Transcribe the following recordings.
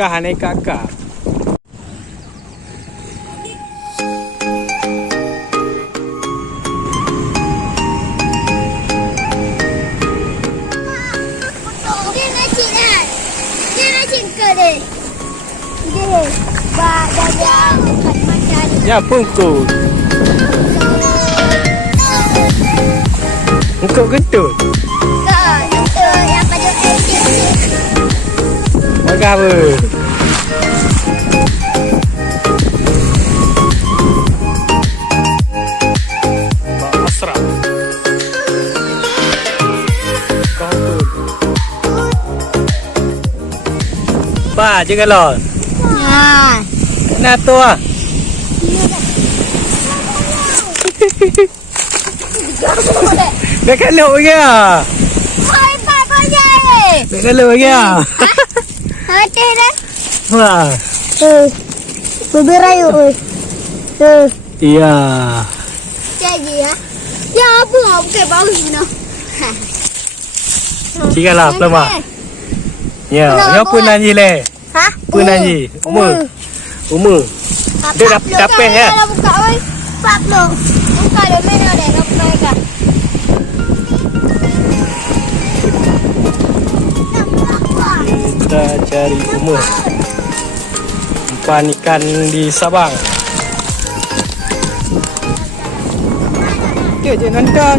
Bocah naik kakak. Ya pungkut. Engkau gentut. Gentut yang pada edit. Bocah apa? Mak asrap. Kau tu. Pa, jangan lon. Nah. Nah tu ah. Dah kalau lagi ah. Hai, Pak Bajai. Dah kalau lagi ah. Hati dah. Wah. Beberayu. Iya. Jadi ya. Ya apa? Bukan bagus benar. Cikgu lah pelama. Ya, ya pun nanti le. Hah? Pun nanti. Umur. Dia dapat ya. Buka oi. Pak lo. Buka lo mana dah nak mereka. Kita cari umur. Umpan ikan di Sabang. Dia je nonton.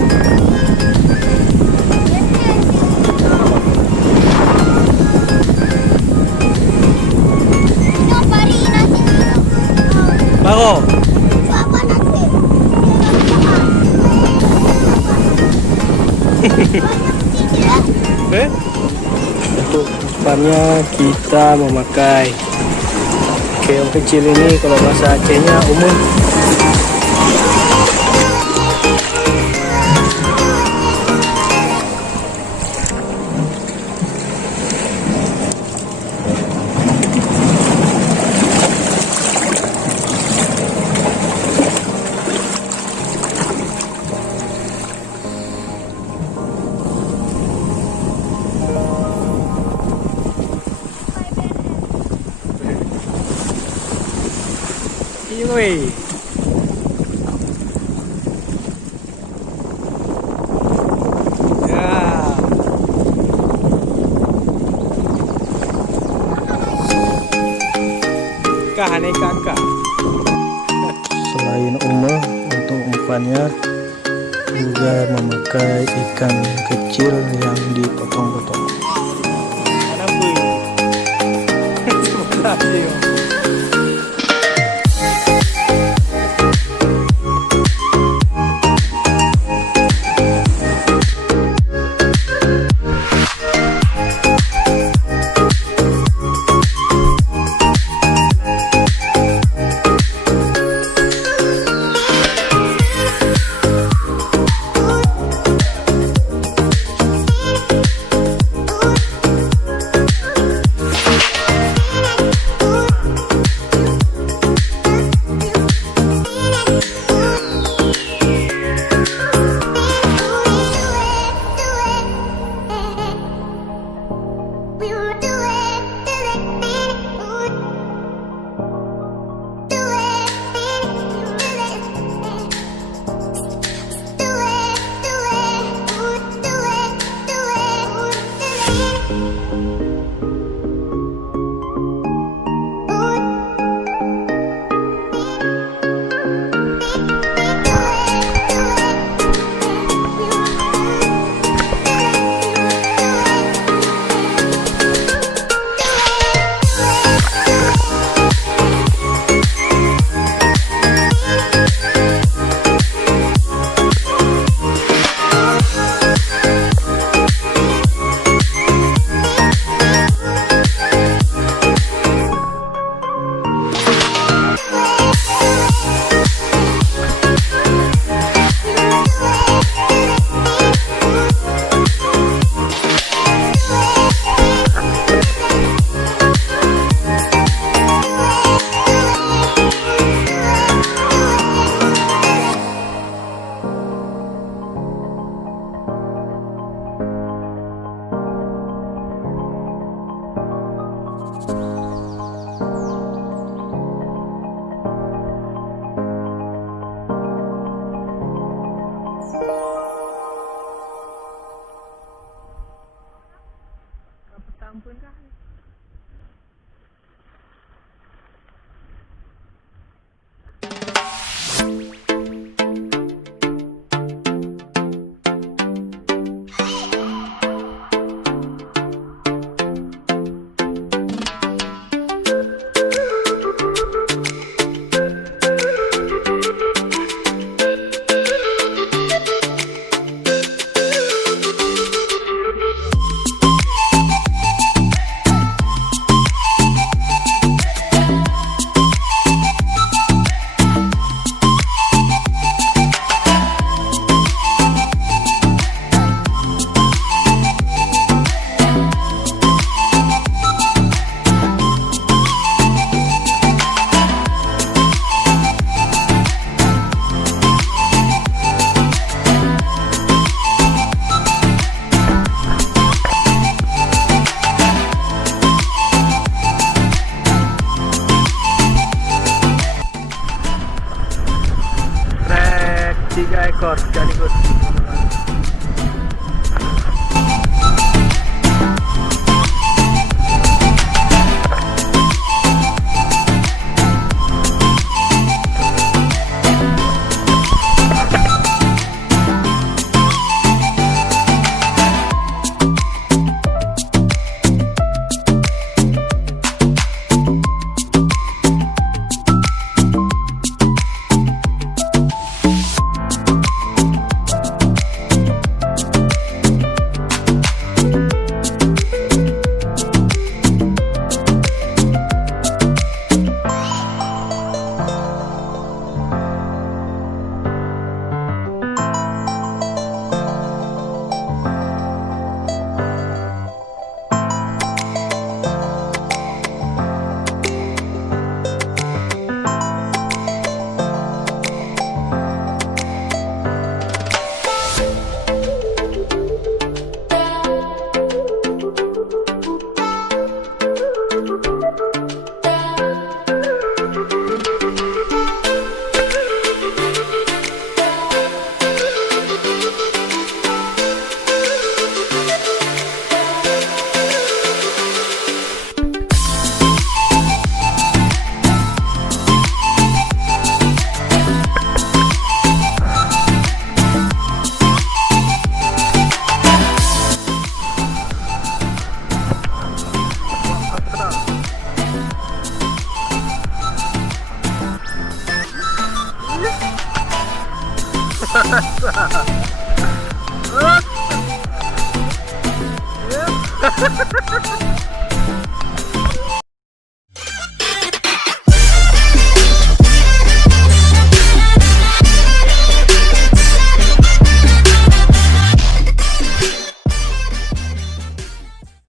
Baru. Untuk umpannya kita memakai keong kecil ini, kalau bahasa Acehnya umur. Woi. Ya. Kahane kakak. Selain umur, untuk umpannya juga memakai ikan kecil yang dipotong-potong. Mana pun? ampun kak. Trek 3 ekor sekaligus.